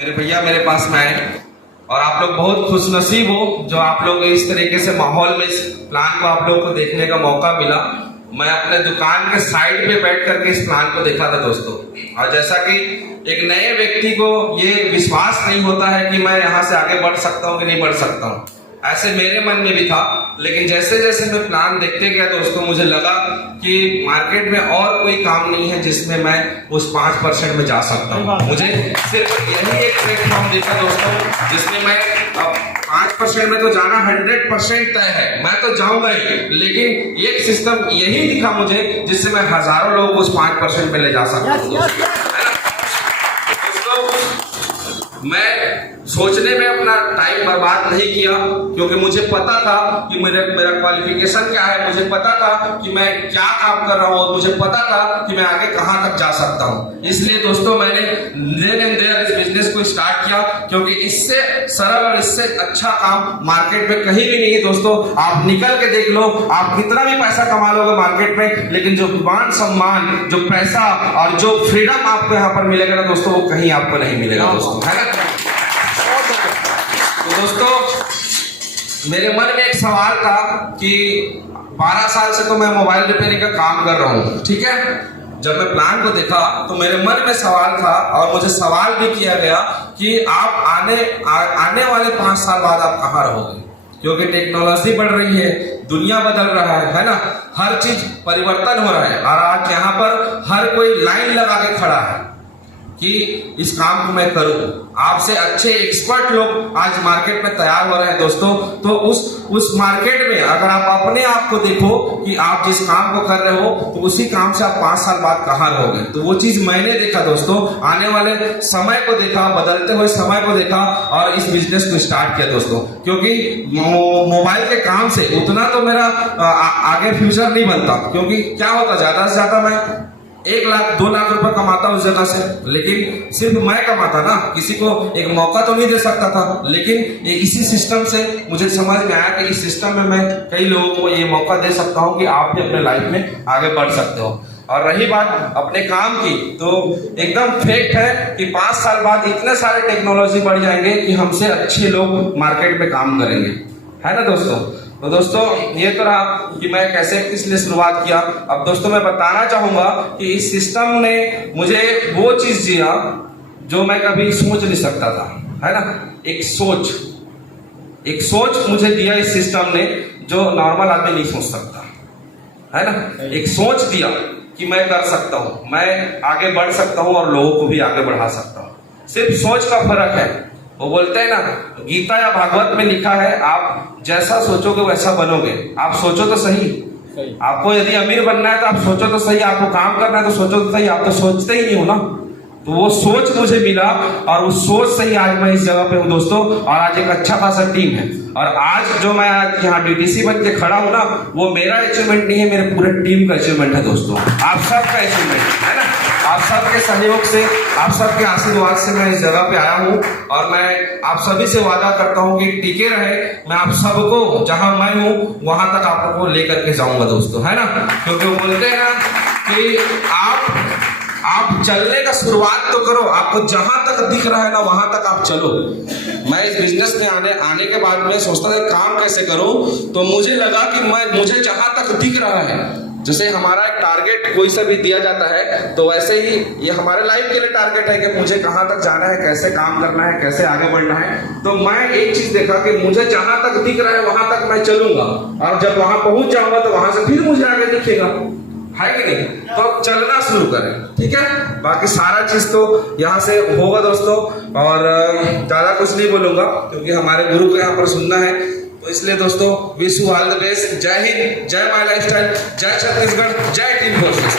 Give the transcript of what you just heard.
मेरे भैया मेरे पास में आए और आप लोग बहुत खुशनसीब हो जो आप लोग इस तरीके से माहौल में इस प्लान को आप लोग को देखने का मौका मिला। मैं अपने दुकान के साइड पे बैठ करके इस प्लान को देखा था दोस्तों, और जैसा कि एक नए व्यक्ति को ये विश्वास नहीं होता है कि मैं यहाँ से आगे बढ़ सकता हूँ कि नहीं बढ़ सकता हूँ, ऐसे मेरे मन में भी था। लेकिन जैसे जैसे मैं प्लान देखते गया दोस्तों, मुझे लगा कि मार्केट में और कोई काम नहीं है जिसमें मैं उस 5% में जा सकता हूँ। मुझे सिर्फ यही एक प्लेटफॉर्म दिखा दोस्तों जिसमें मैं अब 5% में तो जाना 100% तय है, मैं तो जाऊंगा ही, लेकिन एक सिस्टम यही दिखा मुझे जिससे मैं हजारों लोगों को उस 5% में ले जा सकता हूँ। मैं सोचने में अपना टाइम बर्बाद नहीं किया, क्योंकि मुझे पता था कि मेरा क्वालिफिकेशन क्या है, मुझे पता था कि मैं क्या काम कर रहा हूँ और मुझे पता था कि मैं आगे कहाँ तक जा सकता हूँ। इसलिए दोस्तों मैंने देन एंड देयर इस बिजनेस को स्टार्ट किया, क्योंकि इससे सरल और इससे अच्छा काम मार्केट में कहीं भी नहीं है दोस्तों। आप निकल के देख लो, आप कितना भी पैसा कमा लोगे मार्केट में, लेकिन जो मान सम्मान, जो पैसा और जो फ्रीडम आपको यहाँ पर मिलेगा ना दोस्तों, वो कहीं आपको नहीं मिलेगा दोस्तों, है ना। तो दोस्तों मेरे मन में एक सवाल था कि 12 साल से तो मैं मोबाइल रिपेयरिंग का काम कर रहा हूँ, ठीक है। जब मैं प्लान को देखा तो मेरे मन में सवाल था और मुझे सवाल भी किया गया कि आप आने वाले 5 साल बाद आप कहाँ रहोगे, क्योंकि टेक्नोलॉजी बढ़ रही है, दुनिया बदल रहा है ना, हर चीज परिवर्तन हो रहा है। और आज यहाँ पर हर कोई लाइन लगा के खड़ा है कि इस काम को मैं करूं। आपसे अच्छे एक्सपर्ट लोग आज मार्केट में तैयार हो रहे हैं दोस्तों। तो उस मार्केट में अगर आप अपने आप को देखो कि आप जिस काम को कर रहे हो तो उसी काम से आप 5 साल बाद कहाँ रहोगे, तो वो चीज मैंने देखा दोस्तों। आने वाले समय को देखा, बदलते हुए समय को देखा और इस बिजनेस को स्टार्ट किया दोस्तों। क्योंकि मोबाइल के काम से उतना तो मेरा आगे फ्यूचर नहीं बनता, क्योंकि क्या होता, ज्यादा से ज्यादा मैं 1 लाख 2 लाख रुपए कमाता उस जगह से, लेकिन सिर्फ मैं कमाता ना, किसी को एक मौका तो नहीं दे सकता था। लेकिन इसी सिस्टम से मुझे समझ में आया कि इस सिस्टम में मैं कई लोगों को ये मौका दे सकता हूँ कि आप भी अपने लाइफ में आगे बढ़ सकते हो। और रही बात अपने काम की, तो एकदम फैक्ट है कि 5 साल बाद इतने सारे टेक्नोलॉजी बढ़ जाएंगे कि हमसे अच्छे लोग मार्केट में काम करेंगे, है ना दोस्तों। तो दोस्तों ये तो रहा कि मैं कैसे इसलिए शुरुआत किया। अब दोस्तों मैं बताना चाहूंगा कि इस सिस्टम ने मुझे वो चीज दिया जो मैं कभी सोच नहीं सकता था, है ना। एक सोच मुझे दिया इस सिस्टम ने जो नॉर्मल आदमी नहीं सोच सकता, है ना। एक सोच दिया कि मैं कर सकता हूँ, मैं आगे बढ़ सकता हूँ और लोगों को भी आगे बढ़ा सकता हूँ। सिर्फ सोच का फर्क है। वो बोलते हैं ना, गीता या भागवत में लिखा है, आप जैसा सोचोगे वैसा बनोगे। आप सोचो तो सही। आपको यदि अमीर बनना है तो आप सोचो तो सही, आपको काम करना है तो सोचो तो सही, आप तो सोचते ही नहीं हो ना। तो वो सोच मुझे मिला और उस सोच से ही आज मैं इस जगह पे हूँ दोस्तों। और आज एक अच्छा खासा टीम है, और आज जो मैं आज यहाँ डीटीसी बन के खड़ा हूँ ना, वो मेरा अचीवमेंट नहीं है, मेरे पूरे टीम का अचीवमेंट है दोस्तों। आप सबका अचीवमेंट है ना। आप सबके सहयोग से, आप सबके आशीर्वाद से मैं इस जगह पे आया हूँ, और मैं आप सभी से वादा करता हूँ कि टिके रहे। मैं आप सबको जहां मैं हूँ वहां तक आपको लेकर के जाऊंगा दोस्तों, है ना। क्योंकि वो बोलते हैं ना कि आप चलने का शुरुआत तो करो, आपको जहां तक दिख रहा है ना वहां तक आप चलो। मैं इस बिजनेस में आने के बाद में सोचता था काम कैसे करूं, तो मुझे लगा कि मुझे जहां तक दिख रहा है, जैसे हमारा एक टारगेट कोई सा भी दिया जाता है, तो वैसे ही ये हमारे लाइफ के लिए टारगेट है कि मुझे कहां तक जाना है, कैसे काम करना है, कैसे आगे बढ़ना है। तो मैं एक चीज देखा कि मुझे जहां तक दिख रहा है वहां तक मैं चलूंगा, और जब वहां पहुंच जाऊंगा तो वहां से फिर मुझे आगे दिखेगा, है कि नहीं। तो चलना शुरू करें, ठीक है। बाकी सारा चीज तो यहाँ से होगा दोस्तों, और ज्यादा कुछ नहीं बोलूंगा क्योंकि हमारे गुरु को यहाँ पर सुनना है। तो इसलिए दोस्तों wish you all the best. जय हिंद, जय माय लाइफस्टाइल, जय छत्तीसगढ़, जय टीम फोर्सेस।